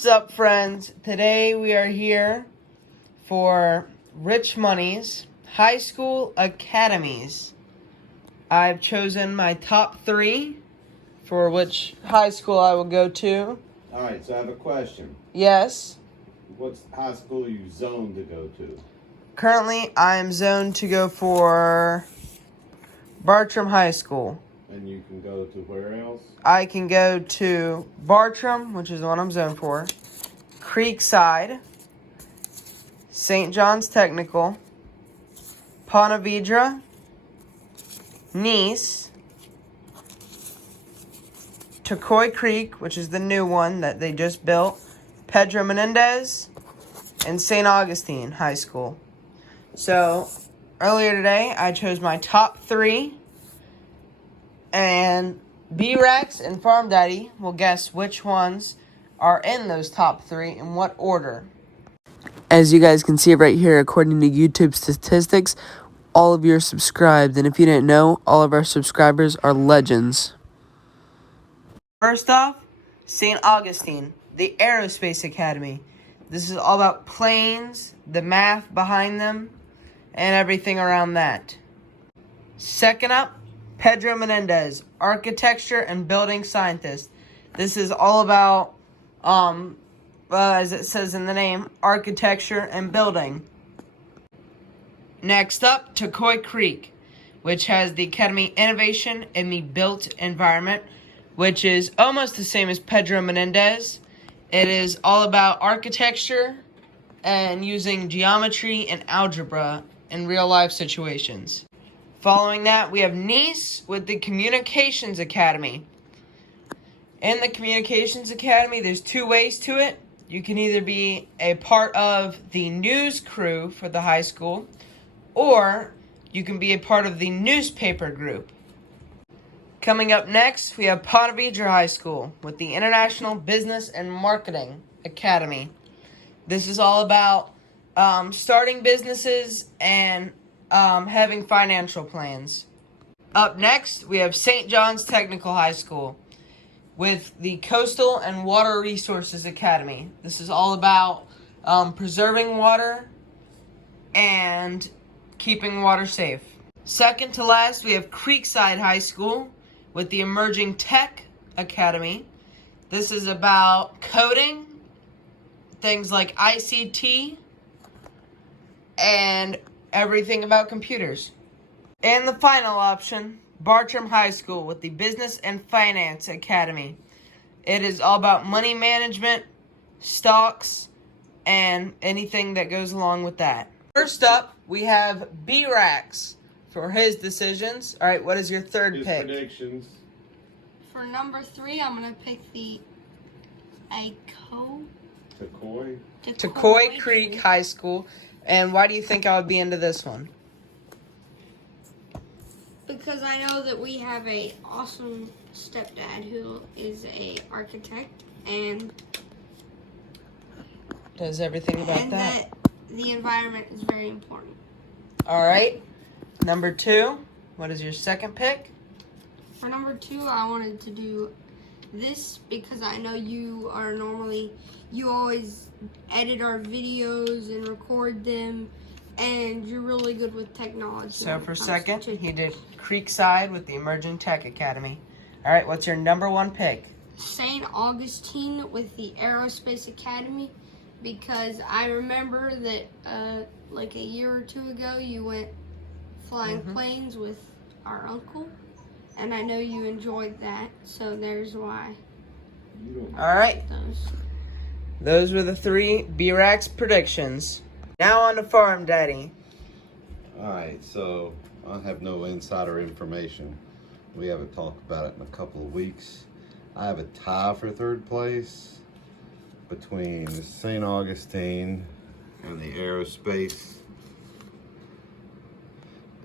What's up, friends? Today we are here for Richmoney's High School Academies. I've chosen my top 3 for which high school I will go to. Alright, so I have a question. Yes. What high school are you zoned to go to? Currently, I am zoned to go for Bartram High School. And you can go to where else? I can go to Bartram, which is the one I'm zoned for, Creekside, St. John's Technical, Ponte Vedra, Nice, Turquoise Creek, which is the new one that they just built, Pedro Menendez, and St. Augustine High School. So, earlier today, I chose my top 3, and B-Rex and Farm Daddy will guess which ones are in those top 3 in what order. As you guys can see right here, according to YouTube statistics, all of you are subscribed. And if you didn't know, all of our subscribers are legends. First off, St. Augustine, the Aerospace Academy. This is all about planes, the math behind them, and everything around that. Second up, Pedro Menendez, architecture and building scientist. This is all about, as it says in the name, architecture and building. Next up, Turquoise Creek, which has the Academy Innovation in the Built Environment, which is almost the same as Pedro Menendez. It is all about architecture and using geometry and algebra in real-life situations. Following that, we have Nice with the Communications Academy. In the Communications Academy, there's 2 ways to it. You can either be a part of the news crew for the high school, or you can be a part of the newspaper group. Coming up next, we have Ponte Vedra High School with the International Business and Marketing Academy. This is all about starting businesses and having financial plans. Up next, we have St. John's Technical High School with the Coastal and Water Resources Academy. This is all about preserving water and keeping water safe. Second to last, we have Creekside High School with the Emerging Tech Academy. This is about coding, things like ICT, and everything about computers. And the final option, Bartram High School with the Business and Finance Academy. It is all about money management, stocks, and anything that goes along with that. First up, we have B-Rex for his decisions. All right, what is your third His pick? predictions. For number 3, I'm going to pick the Turquoise Creek High School. And why do you think I would be into this one? Because I know that we have a awesome stepdad who is a architect and Does everything about that. The environment is very important. All right. Number 2, what is your second pick? For number 2, I wanted to do this because I know you always edit our videos and record them, and you're really good with technology. So for second, he did Creekside with the Emerging Tech Academy. All right, what's your number 1 pick? St. Augustine with the Aerospace Academy, because I remember that like a year or 2 ago you went flying planes with our uncle, and I know you enjoyed that, so there's why. All right. Those were the 3 B-Rex predictions. Now on to Farm Daddy. Alright, so I have no insider information. We haven't talked about it in a couple of weeks. I have a tie for 3rd place between St. Augustine and the Aerospace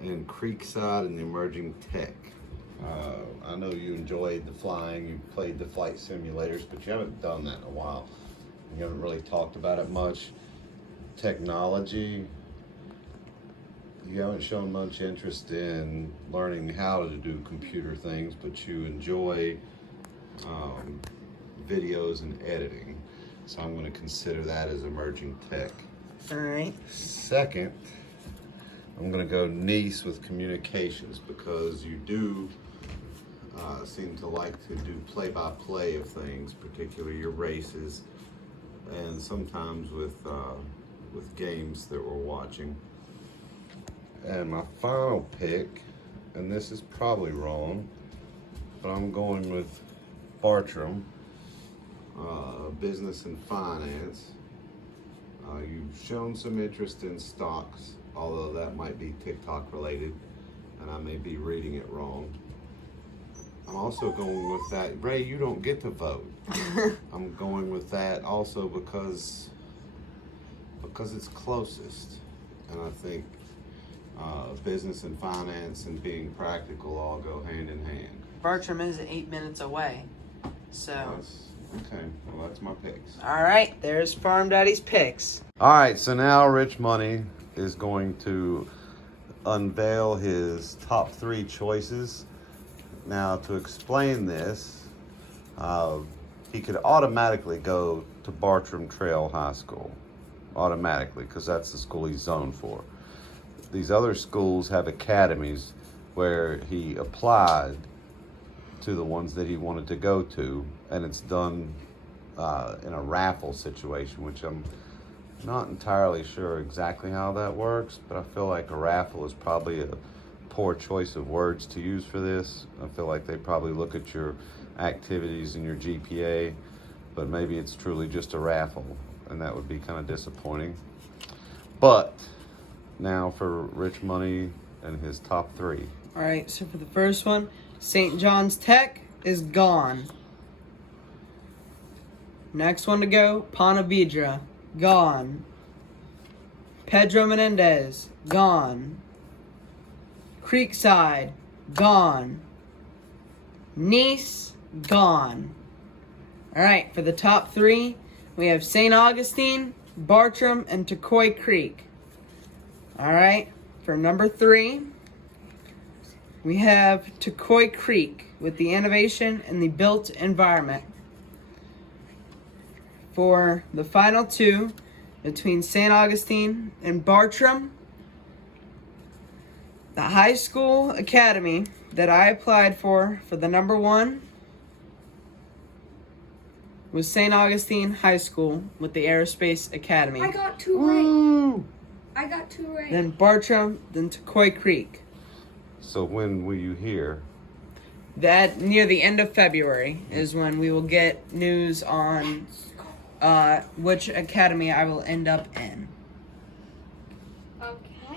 and Creekside and the Emerging Tech. I know you enjoyed the flying, you played the flight simulators, but you haven't done that in a while. You haven't really talked about it much. Technology, you haven't shown much interest in learning how to do computer things, but you enjoy videos and editing. So I'm going to consider that as emerging tech. All right. Second, I'm going to go Nice with communications because you do seem to like to do play-by-play of things, particularly your races, and sometimes with games that we're watching. And my final pick, and this is probably wrong, but I'm going with Bartram, business and finance. You've shown some interest in stocks, although that might be TikTok related, and I may be reading it wrong. I'm also going with that. Ray, you don't get to vote. I'm going with that also because it's closest, and I think business and finance and being practical all go hand in hand. Bartram is 8 minutes away, so. Okay, well that's my picks. All right, there's Farm Daddy's picks. All right, so now Richmoney is going to unveil his top 3 choices. Now, to explain this, he could automatically go to Bartram Trail High School, automatically, because that's the school he's zoned for. These other schools have academies where he applied to the ones that he wanted to go to, and it's done in a raffle situation, which I'm not entirely sure exactly how that works, but I feel like a raffle is probably a poor choice of words to use for this. I feel like they probably look at your activities and your GPA, but maybe it's truly just a raffle, and that would be kind of disappointing. But now for Richmoney and his top 3. All right, so for the first one, St. John's Tech is gone. Next one to go, Ponte Vedra, gone. Pedro Menendez, gone. Creekside, gone. Nice, gone. All right, for the top 3, we have St. Augustine, Bartram, and Turquoise Creek. All right, for number 3, we have Turquoise Creek with the innovation and the built environment. For the final 2, between St. Augustine and Bartram, the high school academy that I applied for the number 1 was St. Augustine High School with the Aerospace Academy. I got 2 right. I got 2 right. Then Bartram, then Turquoise Creek. So when will you hear? That near the end of February is when we will get news on which academy I will end up in. Okay.